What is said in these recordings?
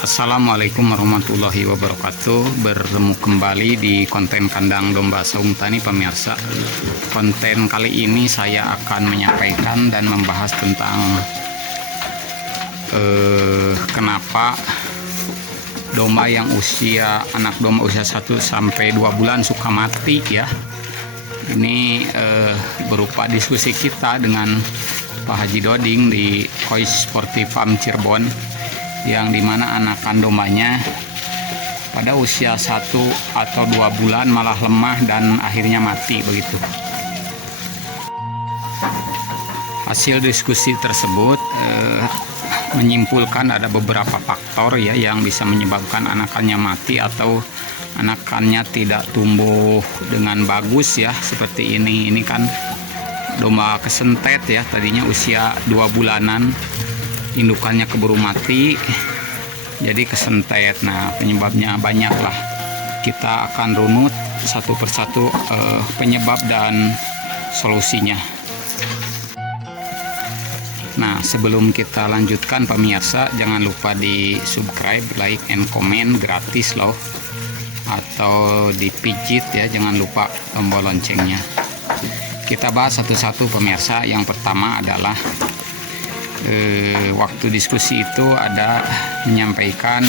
Assalamualaikum warahmatullahi wabarakatuh. Bertemu kembali di konten kandang domba Saung Tani pemirsa. Konten kali ini saya akan menyampaikan dan membahas tentang kenapa domba yang anak domba usia 1 sampai 2 bulan suka mati ya. Ini berupa diskusi kita dengan Pak Haji Doding di Koi Sportif Farm Cirebon, yang dimana anakan dombanya pada usia 1 atau 2 bulan malah lemah dan akhirnya mati begitu. Hasil diskusi tersebut menyimpulkan ada beberapa faktor ya yang bisa menyebabkan anakannya mati atau anakannya tidak tumbuh dengan bagus ya, seperti ini. Ini kan domba kesentet ya, tadinya usia 2 bulanan indukannya keburu mati jadi kesentet. Nah, penyebabnya banyak lah. Kita akan runut satu persatu penyebab dan solusinya. Nah, sebelum kita lanjutkan pemirsa, jangan lupa di subscribe, like, and comment, gratis loh, atau dipijit ya, jangan lupa tombol loncengnya. Kita bahas satu-satu pemirsa. Yang pertama adalah waktu diskusi itu ada menyampaikan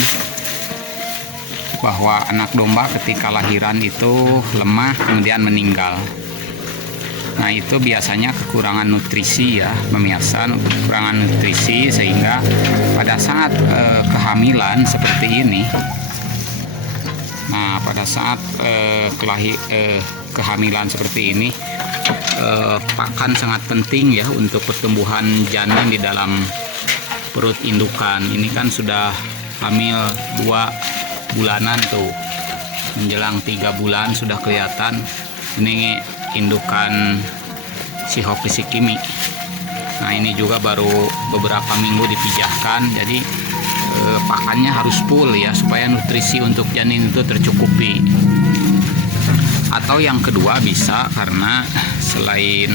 bahwa anak domba ketika lahiran itu lemah kemudian meninggal. Nah, itu biasanya kekurangan nutrisi ya pemirsa, kekurangan nutrisi, sehingga pada saat kehamilan seperti ini, nah pada saat kehamilan seperti ini, pakan sangat penting ya untuk pertumbuhan janin di dalam perut indukan. Ini kan sudah hamil 2 bulanan tuh, menjelang 3 bulan sudah kelihatan ini indukan si Hoki Sikimi. Nah, ini juga baru beberapa minggu dipijahkan, jadi pakannya harus full ya supaya nutrisi untuk janin itu tercukupi. Atau yang kedua bisa karena selain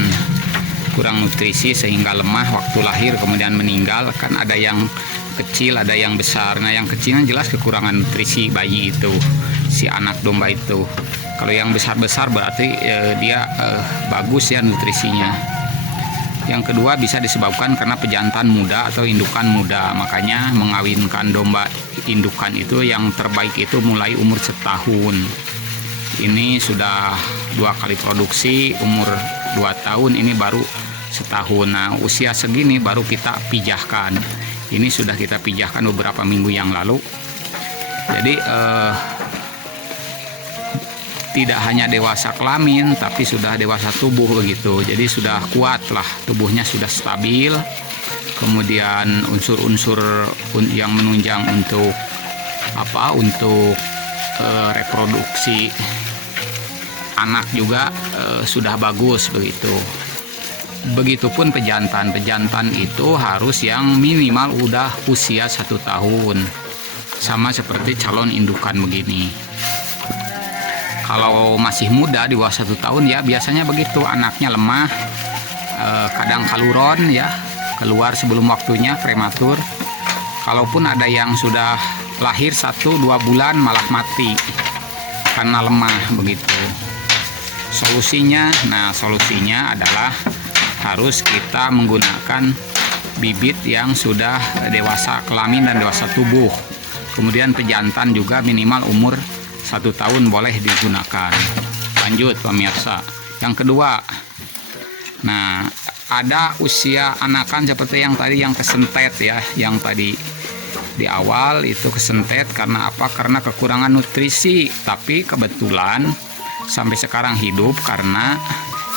kurang nutrisi sehingga lemah waktu lahir kemudian meninggal, kan ada yang kecil ada yang besar. Nah, yang kecilnya jelas kekurangan nutrisi bayi itu, si anak domba itu. Kalau yang besar-besar berarti dia bagus ya nutrisinya. Yang kedua bisa disebabkan karena pejantan muda atau indukan muda. Makanya mengawinkan domba indukan itu yang terbaik itu mulai umur 1 tahun. Ini sudah 2 kali produksi, umur 2 tahun, ini baru 1 tahun. Nah, usia segini baru kita pijahkan. Ini sudah kita pijahkan beberapa minggu yang lalu. Jadi tidak hanya dewasa kelamin tapi sudah dewasa tubuh begitu. Jadi sudah kuat lah, tubuhnya sudah stabil. Kemudian unsur-unsur yang menunjang untuk reproduksi anak juga sudah bagus begitu. Begitupun pejantan. Pejantan itu harus yang minimal udah usia 1 tahun, sama seperti calon indukan begini. Kalau masih muda di bawah 1 tahun ya biasanya begitu, anaknya lemah, kadang kaluron ya, keluar sebelum waktunya, prematur. Kalaupun ada yang sudah lahir 1-2 bulan malah mati karena lemah begitu. Solusinya adalah harus kita menggunakan bibit yang sudah dewasa kelamin dan dewasa tubuh. Kemudian pejantan juga minimal umur 1 tahun boleh digunakan. Lanjut pemirsa. Yang kedua, nah ada usia anakan seperti yang tadi, yang kesentet ya, yang tadi di awal itu kesentet karena apa? Karena kekurangan nutrisi. Tapi kebetulan sampai sekarang hidup karena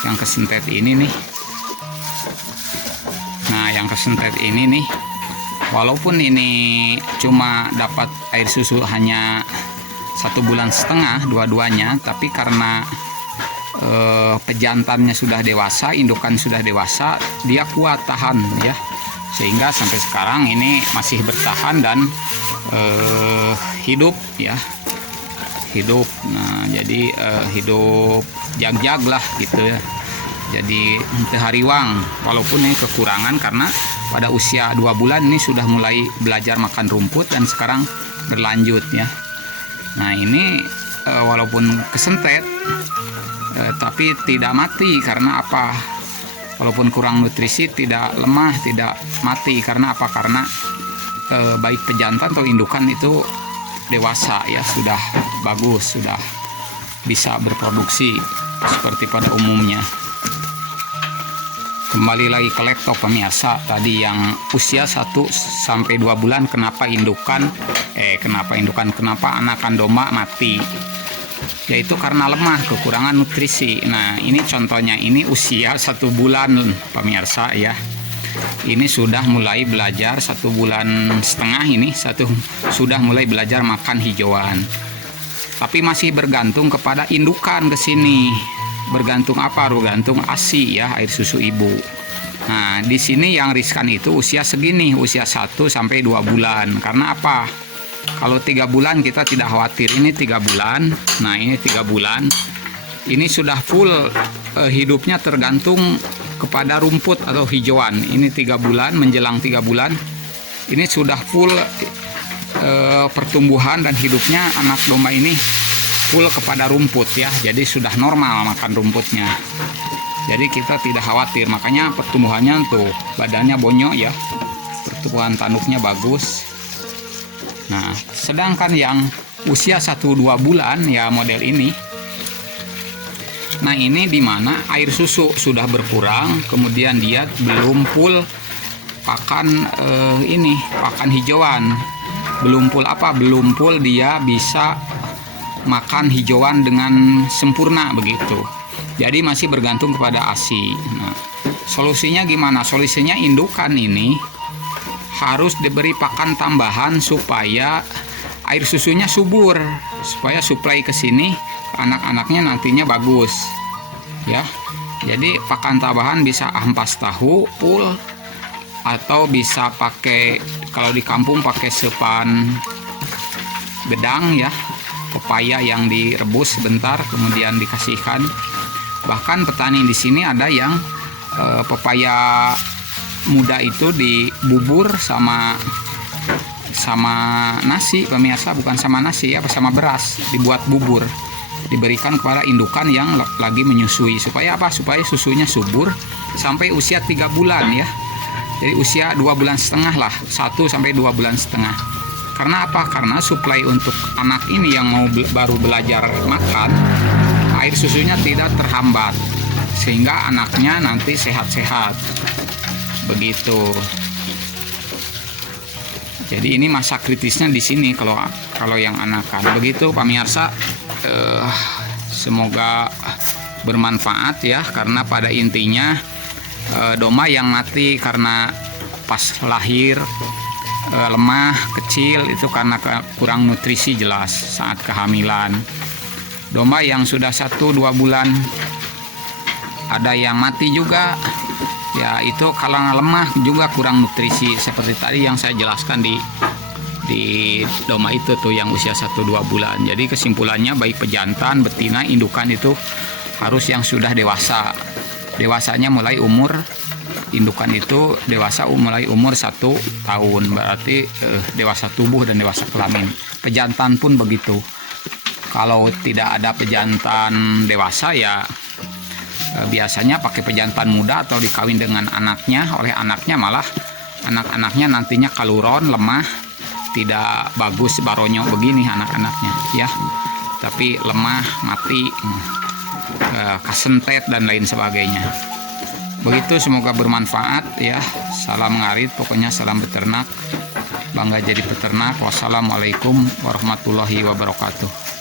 yang kesentet ini nih. Nah, yang kesentet ini nih, walaupun ini cuma dapat air susu hanya 1,5 bulan dua-duanya, tapi karena pejantannya sudah dewasa, indukan sudah dewasa, dia kuat tahan ya, sehingga sampai sekarang ini masih bertahan dan hidup ya, hidup. Nah, jadi hidup jag-jag lah gitu ya, jadi hariwang, walaupun ini kekurangan karena pada usia 2 bulan ini sudah mulai belajar makan rumput dan sekarang berlanjut ya. Nah ini walaupun kesentet tapi tidak mati. Karena apa? Walaupun kurang nutrisi tidak lemah, tidak mati. Karena apa? Karena baik pejantan atau indukan itu dewasa ya, sudah bagus, sudah bisa berproduksi seperti pada umumnya. Kembali lagi ke laptop pemirsa, tadi yang usia 1 sampai 2 bulan kenapa anakan domba mati, yaitu karena lemah, kekurangan nutrisi. Nah ini contohnya, ini usia 1 bulan pemirsa ya, ini sudah mulai belajar 1,5 bulan ini, sudah mulai belajar makan hijauan, tapi masih bergantung kepada indukan ke sini. Bergantung apa? Bergantung ASI ya, air susu ibu. Nah, di sini yang riskan itu usia segini, usia 1 sampai 2 bulan. Karena apa? Kalau 3 bulan kita tidak khawatir, ini 3 bulan. Nah, ini 3 bulan. Ini sudah full hidupnya tergantung kepada rumput atau hijauan. Ini 3 bulan, menjelang 3 bulan. Ini sudah full pertumbuhan dan hidupnya anak domba ini full kepada rumput ya, jadi sudah normal makan rumputnya, jadi kita tidak khawatir. Makanya pertumbuhannya tuh badannya bonyok ya, pertumbuhan tanduknya bagus. Nah sedangkan yang usia 1-2 bulan ya model ini, nah ini dimana air susu sudah berkurang, kemudian dia belum full pakan pakan hijauan, belum full dia bisa makan hijauan dengan sempurna begitu. Jadi masih bergantung kepada ASI. Nah, solusinya gimana? Solusinya indukan ini harus diberi pakan tambahan supaya air susunya subur, supaya suplai ke sini anak-anaknya nantinya bagus. Ya. Jadi pakan tambahan bisa ampas tahu full, atau bisa pakai, kalau di kampung pakai sepan gedang ya, pepaya yang direbus sebentar kemudian dikasihkan. Bahkan petani di sini ada yang pepaya muda itu dibubur sama nasi pemirsa, bukan sama nasi ya, sama beras, dibuat bubur, diberikan kepada indukan yang lagi menyusui. Supaya apa? Supaya susunya subur sampai usia 3 bulan ya. Jadi usia 2,5 bulan lah, 1 sampai 2,5 bulan. Karena apa? Karena suplai untuk anak ini yang mau baru belajar makan, air susunya tidak terhambat, sehingga anaknya nanti sehat-sehat. Begitu. Jadi ini masa kritisnya di sini kalau yang anakan. Begitu pemirsa, semoga bermanfaat ya, karena pada intinya domba yang mati karena pas lahir lemah, kecil, itu karena kurang nutrisi jelas saat kehamilan. Domba yang sudah 1-2 bulan ada yang mati juga ya, itu kalau lemah juga kurang nutrisi, seperti tadi yang saya jelaskan di domba itu tuh yang usia 1-2 bulan. Jadi kesimpulannya baik pejantan, betina, indukan itu harus yang sudah dewasa. Dewasanya mulai umur, indukan itu dewasa mulai umur 1 tahun, berarti dewasa tubuh dan dewasa kelamin. Pejantan pun begitu. Kalau tidak ada pejantan dewasa ya biasanya pakai pejantan muda atau dikawin dengan anaknya, oleh anaknya malah anak-anaknya nantinya kaluron, lemah, tidak bagus, baronyo begini anak-anaknya ya, tapi lemah, mati, kasentet dan lain sebagainya. Begitu, semoga bermanfaat ya. Salam ngarit, pokoknya salam beternak, bangga jadi peternak. Wassalamualaikum warahmatullahi wabarakatuh.